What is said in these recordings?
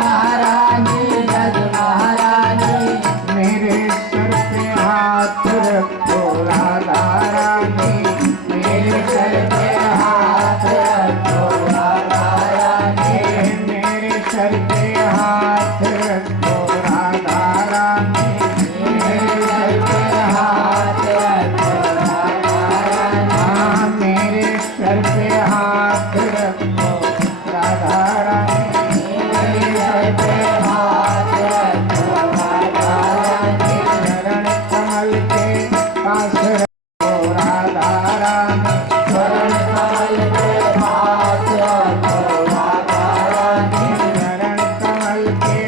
महारानी जज महारानी मेरे सर पे हाथ रखो राधा रानी मेरे सर पे हाथ रखो राधा रानी मेरे सर पे हाथ रखो राधा रानी मेरे सर पे हाथ रखो राधा रानी हाँ मेरे सर पे हाथ रखो राधा रानी मेरे सर पे हाथ रखो राधा रानी चरण कमल के पास रखो राधा रानी चरण कमल के पास रखो राधा रानी चरण कमल के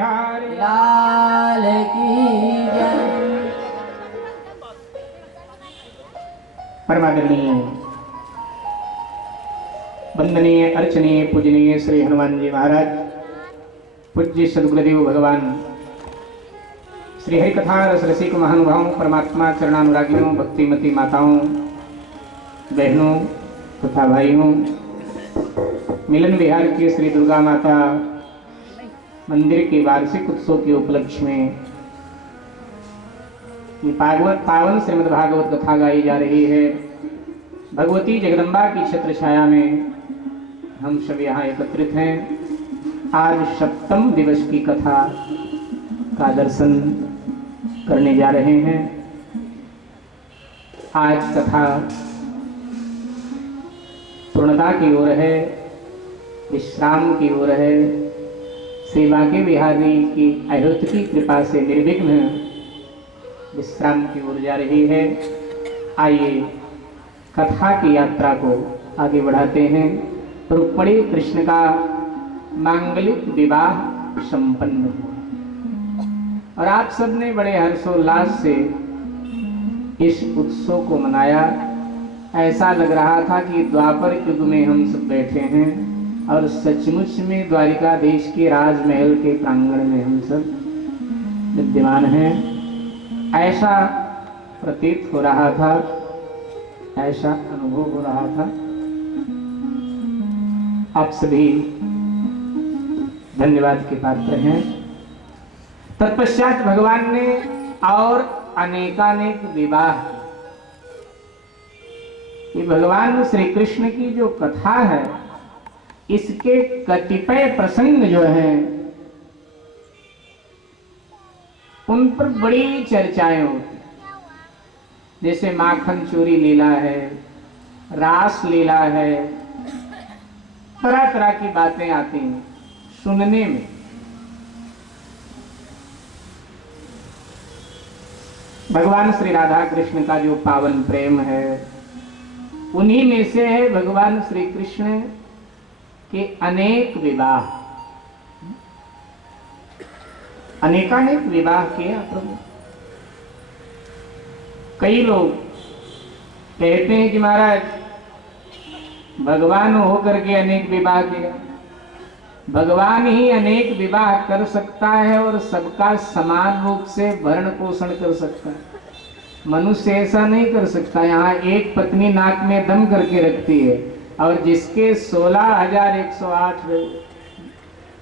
बिहारी लाल की जय। परमादरणीय वंदनीय अर्चनीय पूजनीय श्री हनुमान जी महाराज, पूज्य सद्गुरुदेव भगवान, श्री हरिकथा रस रसिक महानुभावों, परमात्मा चरणानुरागियों, भक्तिमती माताओं, बहनों तथा भाइयों, मिलन विहार के श्री दुर्गा माता मंदिर के वार्षिक उत्सव के उपलक्ष्य में ये पावन श्रीमद् भागवत कथा गाई जा रही है। भगवती जगदम्बा की छत्र छाया में हम सब यहाँ एकत्रित हैं। आज सप्तम दिवस की कथा का दर्शन करने जा रहे हैं। आज कथा पूर्णता की ओर है, विश्राम की ओर है। श्री बांके बिहारी की अहृत की कृपा से निर्विघ्न विश्राम की ओर जा रही है। आइए कथा की यात्रा को आगे बढ़ाते हैं। रुक्मिणी कृष्ण का मांगलिक विवाह संपन्न हुआ और आप सबने बड़े हर्षोल्लास से इस उत्सव को मनाया। ऐसा लग रहा था कि द्वापर युग में हम सब बैठे हैं और सचमुच में द्वारिकाधीश के राजमहल के प्रांगण में हम सब विद्यमान हैं। ऐसा प्रतीत हो रहा था, ऐसा अनुभव हो रहा था। आप सभी धन्यवाद के पात्र हैं। तत्पश्चात भगवान ने और अनेकानेक विवाह, ये भगवान श्री कृष्ण की जो कथा है इसके कतिपय प्रसंग जो हैं उन पर बड़ी चर्चाएं होती, जैसे माखन चोरी लीला है, रास लीला है, तरह तरह की बातें आती हैं सुनने में। भगवान श्री राधा कृष्ण का जो पावन प्रेम है उन्हीं में से है भगवान श्री कृष्ण के अनेक विवाह, अनेकानेक विवाह किए प्रभु। कई लोग कहते हैं कि महाराज भगवान होकर के अनेक विवाह किया। भगवान ही अनेक विवाह कर सकता है और सबका समान रूप से भरण पोषण कर सकता है। मनुष्य ऐसा नहीं कर सकता। यहाँ एक पत्नी नाक में दम करके रखती है और जिसके 16,108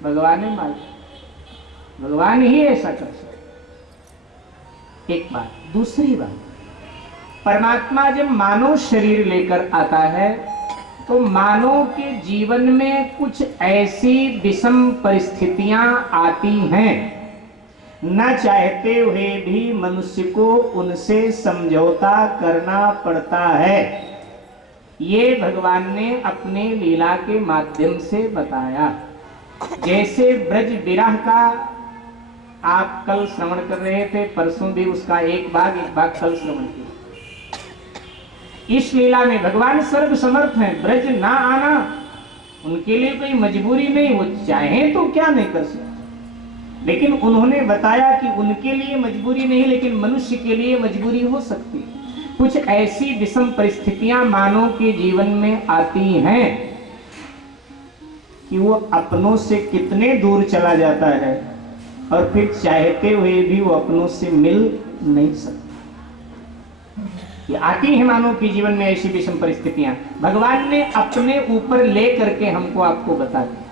भगवान ने मार, भगवान ही ऐसा कर सकता। एक बात। दूसरी बात, परमात्मा जब मानव शरीर लेकर आता है तो मानव के जीवन में कुछ ऐसी विषम परिस्थितियां आती हैं, न चाहते हुए भी मनुष्य को उनसे समझौता करना पड़ता है। ये भगवान ने अपने लीला के माध्यम से बताया। जैसे ब्रज विरह का आप कल श्रवण कर रहे थे, परसों भी उसका एक भाग कल श्रवण किया। इस लीला में भगवान सर्व समर्थ हैं, ब्रज ना आना उनके लिए कोई मजबूरी नहीं, वो चाहें तो क्या नहीं कर सकते। लेकिन उन्होंने बताया कि उनके लिए मजबूरी नहीं, लेकिन मनुष्य के लिए मजबूरी हो सकती है। कुछ ऐसी विषम परिस्थितियां मानव के जीवन में आती हैं कि वो अपनों से कितने दूर चला जाता है और फिर चाहते हुए भी वो अपनों से मिल नहीं सकता। ये आती है मानव के जीवन में ऐसी विषम परिस्थितियां। भगवान ने अपने ऊपर ले करके हमको आपको बता दिया।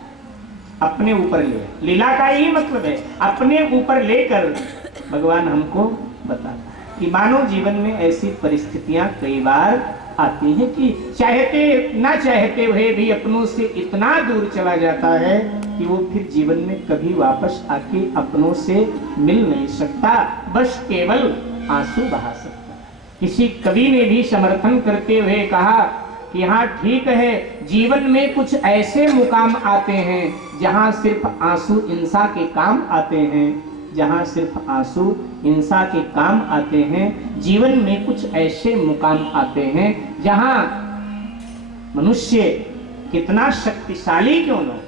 अपने ऊपर ले, लीला का यही मतलब है, अपने ऊपर लेकर भगवान हमको बताता है कि मानव जीवन में ऐसी परिस्थितियां कई बार आती हैं कि चाहते ना चाहते हुए भी अपनों से इतना दूर चला जाता है कि वो फिर जीवन में कभी वापस आके अपनों से मिल नहीं सकता, बस केवल आंसू बहा सकता। किसी कवि ने भी समर्थन करते हुए कहा कि हाँ ठीक है, जीवन में कुछ ऐसे मुकाम आते हैं जहाँ सिर्फ आंसू इंसान के काम आते हैं, जहाँ सिर्फ आंसू इंसान के काम आते हैं। जीवन में कुछ ऐसे मुकाम आते हैं जहाँ मनुष्य कितना शक्तिशाली क्यों न हो,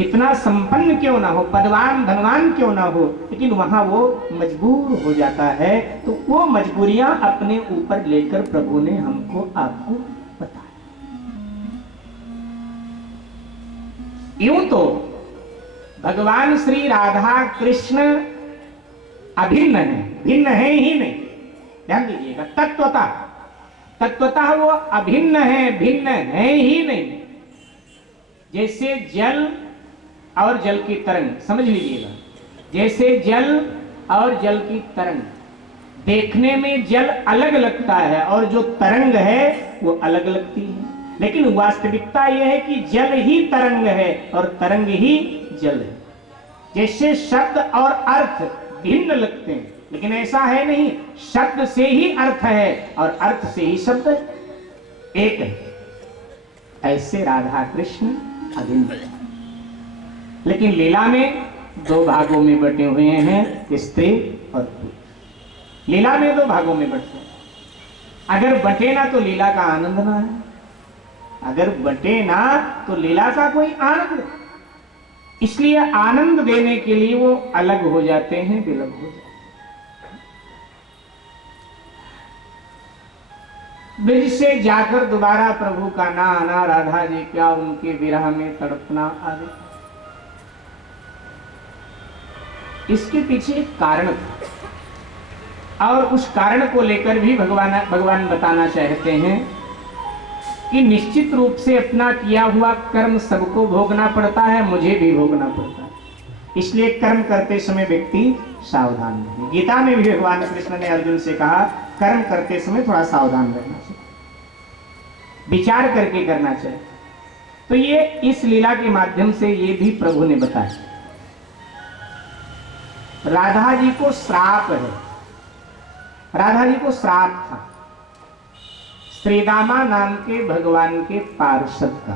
इतना संपन्न क्यों ना हो, पदवान धनवान क्यों ना हो, लेकिन वहां वो मजबूर हो जाता है। तो वो मजबूरियां अपने ऊपर लेकर प्रभु ने हमको आपको बताया। यूं तो भगवान श्री राधा कृष्ण अभिन्न है, भिन्न है ही नहीं। ध्यान दीजिएगा, तत्वतः वो अभिन्न है, भिन्न है ही नहीं। जैसे जल और जल की तरंग, समझ लीजिएगा, जैसे जल और जल की तरंग, देखने में जल अलग लगता है और जो तरंग है वो अलग लगती है, लेकिन वास्तविकता यह है कि जल ही तरंग है और तरंग ही जल है। जैसे शब्द और अर्थ भिन्न लगते हैं, लेकिन ऐसा है नहीं, शब्द से ही अर्थ है और अर्थ से ही शब्द एक है। ऐसे राधा कृष्ण अभिन्न, लेकिन लीला में दो भागों में बटे हुए हैं, स्त्री और पुरुष। लीला में दो भागों में बटे हैं। अगर बटे ना तो लीला का आनंद ना है, अगर बटे ना तो लीला का कोई आनंद। इसलिए आनंद देने के लिए वो अलग हो जाते हैं, विलग हो जाते हैं। ब्रिज से जाकर दोबारा प्रभु का ना आना, राधा जी क्या उनके विरह में तड़पना आदि, इसके पीछे एक कारण था और उस कारण को लेकर भी भगवान बताना चाहते हैं कि निश्चित रूप से अपना किया हुआ कर्म सबको भोगना पड़ता है, मुझे भी भोगना पड़ता है। इसलिए कर्म करते समय व्यक्ति सावधान रहे। गीता में भी भगवान कृष्ण ने अर्जुन से कहा कर्म करते समय थोड़ा सावधान रहना चाहिए, विचार करके करना चाहिए। तो ये इस लीला के माध्यम से ये भी प्रभु ने बताया। राधा जी को श्राप है, राधा जी को श्राप था श्रीदामा नाम के भगवान के पार्षद का,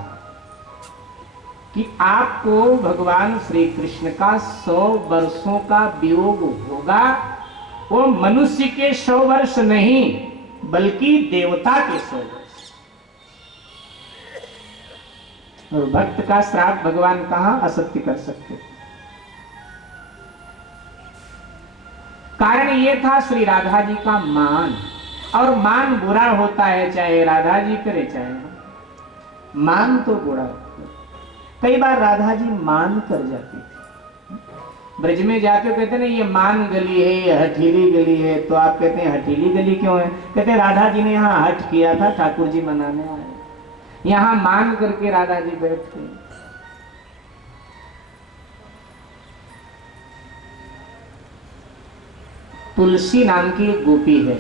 कि आपको भगवान श्री कृष्ण का 100 वर्षों का वियोग होगा। वो मनुष्य के 100 वर्ष नहीं, बल्कि देवता के 100 वर्ष। और भक्त का श्राप भगवान कहां असत्य कर सकते। कारण ये था श्री राधा जी का मान, और मान बुरा होता है, चाहे राधा जी करे चाहे हम। मान तो बुरा होता है। कई बार राधा जी मान कर जाती थी। ब्रज में जाते हो कहते ना ये मान गली है, ये हठीली गली है, तो आप कहते हैं हठीली गली क्यों है? कहते राधा जी ने यहाँ हठ किया था, ठाकुर जी मनाने आए, यहाँ मान करके राधा जी बैठ गई। तुलसी नाम की एक गोपी है,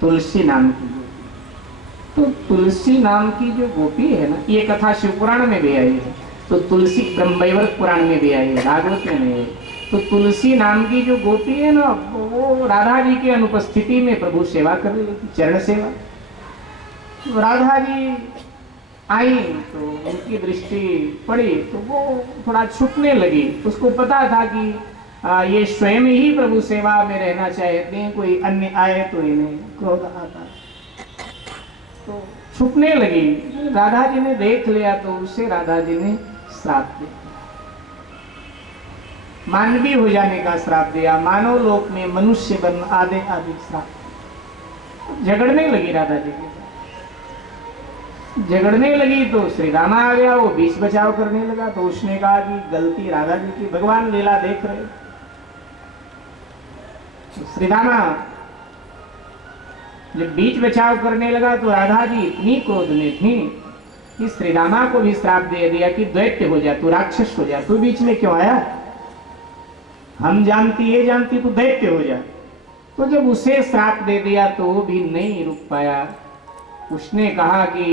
तुलसी नाम की गोपी। तो तुलसी नाम की जो गोपी है ना, ये कथा शिव पुराण में भी आई है, तो तुलसी ब्रह्मवैवर्त पुराण में भी आई है, भागवत में नहीं है। तो तुलसी नाम की जो गोपी है ना, वो राधा जी की अनुपस्थिति में प्रभु सेवा कर रही थी, चरण सेवा। तो राधा जी आई तो उनकी दृष्टि पड़ी तो वो थोड़ा छुपने लगी। उसको पता था कि ये स्वयं ही प्रभु सेवा में रहना चाहते हैं, कोई अन्य आए तो इन्हें क्रोध आता, तो छुपने लगी। राधा जी ने देख लिया तो उसे राधा जी ने श्राप दिया, मानवी हो जाने का श्राप दिया, मानव लोक में मनुष्य बन आदि आदि श्राप। झगड़ने लगी राधा जी के साथ, झगड़ने लगी तो श्री रामा आ गया, वो बीच बचाव करने लगा। तो उसने कहा कि गलती राधा जी की, भगवान लीला देख रहे। श्री रामा जब बीच बचाव करने लगा तो राधा जी इतनी क्रोध में थी कि श्री रामा को भी श्राप दे दिया कि दैत्य हो जा, तू राक्षस हो जा, तू बीच में क्यों आया, हम जानती ये जानती तू दैत्य हो जा। तो जब उसे श्राप दे दिया तो वो भी नहीं रुक पाया। उसने कहा कि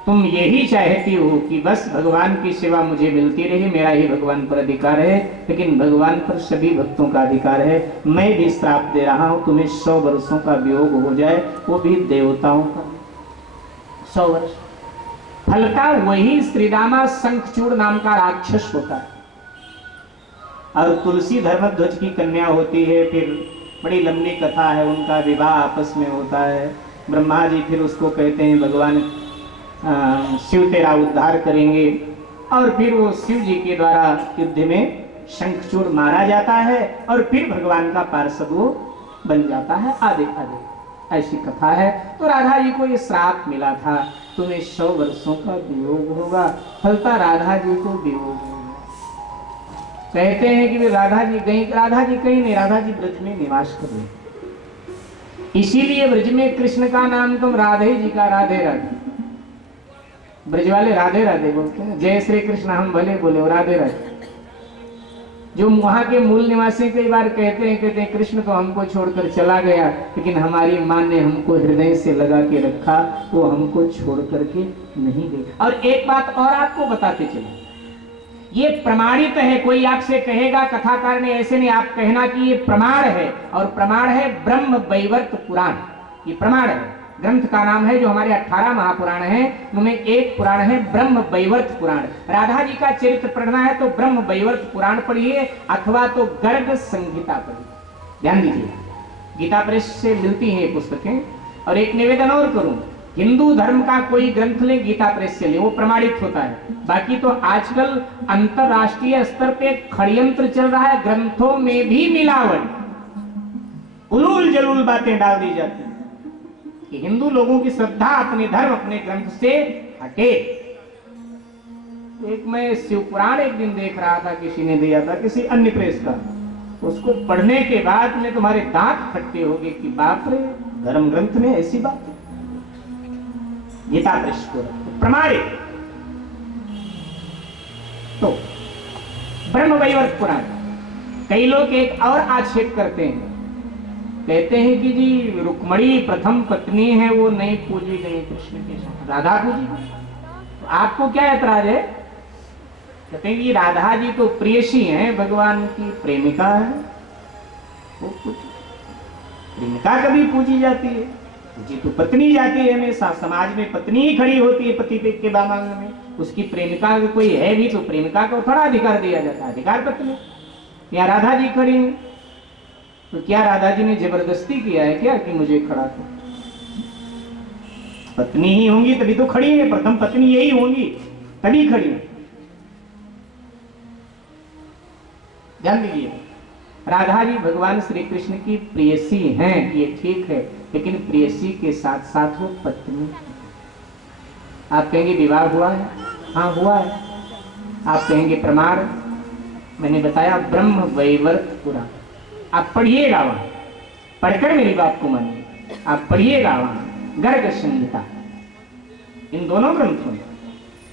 तुम यही चाहती हो कि बस भगवान की सेवा मुझे मिलती रहे, मेरा ही भगवान पर अधिकार है, लेकिन भगवान पर सभी भक्तों का अधिकार है। मैं भी श्राप दे रहा हूं, तुम्हें 100 वर्षों का वियोग हो जाए, वो भी देवताओं का 100 वर्ष। फलता वही श्रीरामा शंखचूड़ नाम का राक्षस होता है, और तुलसी धर्मध्वज की कन्या होती है। फिर बड़ी लंबी कथा है, उनका विवाह आपस में होता है। ब्रह्मा जी फिर उसको कहते हैं भगवान शिव तेरा उद्धार करेंगे। और फिर वो शिव जी के द्वारा युद्ध में शंखचूड़ मारा जाता है और फिर भगवान का पार्षद वो बन जाता है। आदि आदि ऐसी कथा है। तो राधा जी को ये श्राप मिला था, तुम्हें 100 वर्षों का वियोग होगा। फलता राधा जी को वियोग होगा। कहते हैं कि राधा जी कहीं नहीं, राधा जी ब्रज में निवास कर रहे, इसीलिए ब्रज में कृष्ण का नाम तुम राधे जी का राधे राधे, ब्रज वाले राधे राधे बोलते हैं। जय श्री कृष्ण हम भले बोले, राधे राधे। जो वहां के मूल निवासी कई बार कहते हैं कृष्ण तो हमको छोड़कर चला गया, लेकिन हमारी मां ने हमको हृदय से लगा के रखा, वो हमको छोड़ करके नहीं गई। और एक बात और आपको बताते चले, ये प्रमाणित है। कोई आपसे कहेगा कथाकार ने ऐसे नहीं, आप कहना कि ये प्रमाण है, और प्रमाण है ब्रह्म वैवर्त पुराण। ये प्रमाण है, ग्रंथ का नाम है, जो हमारे 18 महापुराण हैं उनमें एक पुराण है ब्रह्म वैवर्त पुराण। राधा जी का चरित्र पढ़ना है तो ब्रह्म वैवर्त पुराण पढ़िए, अथवा तो गर्ग संहिता पढ़िए। ध्यान दीजिए, गीता प्रेस से मिलती हैं ये पुस्तकें। और एक निवेदन और करूं, हिंदू धर्म का कोई ग्रंथ ले, गीता प्रेस से ले, वो प्रमाणित होता है। बाकी तो आजकल अंतरराष्ट्रीय स्तर पे षड्यंत्र चल रहा है, ग्रंथों में भी मिलावट, उलूल जलूल बातें डाल दी जाती है कि हिंदू लोगों की श्रद्धा अपने धर्म अपने ग्रंथ से हटे। एक मैं शिव पुराण एक दिन देख रहा था, किसी ने दिया था, किसी अन्य प्रेस का, उसको पढ़ने के बाद में तुम्हारे दांत खट्टे हो गए कि बाप रे, धर्म ग्रंथ में ऐसी बात है। गीता प्रेस को प्रमाणित। तो ब्रह्म वैवर्त पुराण। कई लोग एक और आक्षेप करते हैं, कहते हैं कि जी रुक्मणी प्रथम पत्नी है, वो नहीं पूजी गई कृष्ण के साथ, राधा पूजी। तो आपको क्या ऐतराज है? कहते हैं कि राधा जी तो प्रेयसी हैं, भगवान की प्रेमिका है, वो प्रेमिका कभी पूजी जाती है? पूजी तो पत्नी जाती है हमेशा, समाज में पत्नी ही खड़ी होती है पति के दामांग में। उसकी प्रेमिका कोई है भी तो प्रेमिका को थोड़ा अधिकार दिया जाता है, अधिकार पत्नी। या राधा जी खड़ी है, तो क्या राधा जी ने जबरदस्ती किया है क्या कि मुझे खड़ा कर? पत्नी ही होंगी तभी तो खड़ी है, प्रथम पत्नी यही होंगी तभी खड़ी है। ध्यान दीजिए, राधा जी भगवान श्री कृष्ण की प्रेयसी हैं, ये ठीक है, लेकिन प्रेयसी के साथ साथ वो पत्नी। आप कहेंगे विवाह हुआ है? हाँ हुआ है। आप कहेंगे प्रमाण? मैंने बताया ब्रह्म वैवर्त पुराण। आप पढ़िएगा वहां, पढ़कर मेरी बात को मानिए, आप पढ़िएगा वहां गर्ग संहिता। इन दोनों ग्रंथों में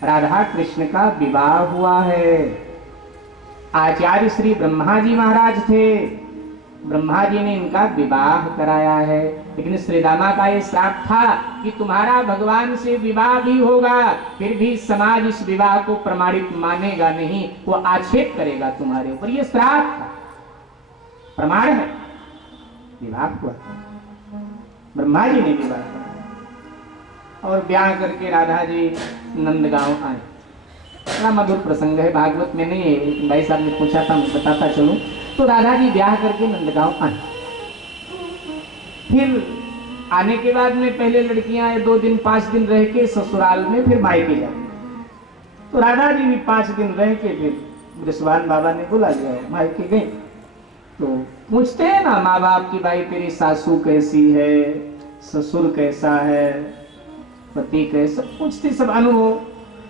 राधा कृष्ण का विवाह हुआ है। आचार्य श्री ब्रह्मा जी महाराज थे, ब्रह्मा जी ने इनका विवाह कराया है। लेकिन श्री रामा का ये श्राप था कि तुम्हारा भगवान से विवाह भी होगा, फिर भी समाज इस विवाह को प्रमाणित मानेगा नहीं, वो आक्षेप करेगा तुम्हारे ऊपर। ये श्राप था, प्रमाण है, विवाह हुआ, ब्रह्मा जी ने विवाह किया और ब्याह करके राधा जी नंदगांव आए। बड़ा मधुर प्रसंग है, भागवत में नहीं है, भाई साहब ने पूछा था, मैं बताता चलूं। तो राधा जी ब्याह करके नंदगांव आए। फिर आने के बाद में पहले लड़कियां 2 दिन 5 दिन रह के ससुराल में फिर मायके जाती। तो राधा जी भी 5 दिन रह के फिर बृषभान बाबा ने बुला लिया, मायके गए। तो पूछते हैं ना माँ बाप की, भाई तेरी सासू कैसी है, ससुर कैसा है, पति कैसा, पूछते सब अनुभव।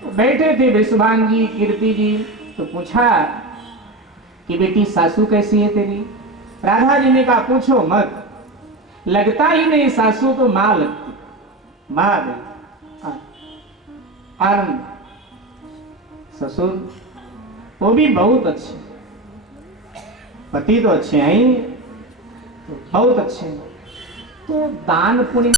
तो बैठे थे बृषभान जी, कीर्ति जी, तो पूछा कि बेटी सासू कैसी है तेरी? राधा जी ने कहा पूछो मत, लगता ही नहीं सासू तो माँ लगती, माँ गई। आनंद ससुर वो भी बहुत अच्छे, पति तो अच्छे हैं ही, बहुत अच्छे हैं। तो दान पुण्य